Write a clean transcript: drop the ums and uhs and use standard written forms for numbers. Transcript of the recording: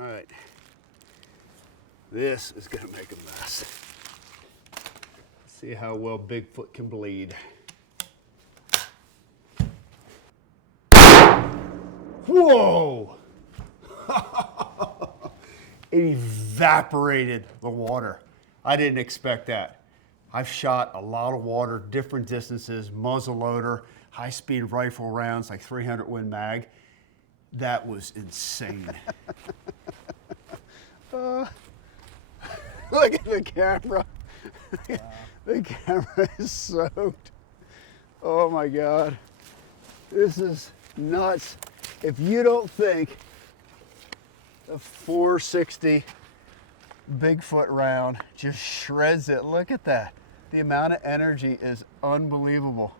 All right. This is gonna make a mess. See how well Bigfoot can bleed. Whoa! It evaporated the water. I didn't expect that. I've shot a lot of water, different distances, muzzle loader, high-speed rifle rounds, like 300 Win Mag. That was insane. Look at the camera. The camera is soaked. Oh my God. This is nuts. If you don't think a 460 Bigfoot round just shreds it, look at that. The amount of energy is unbelievable.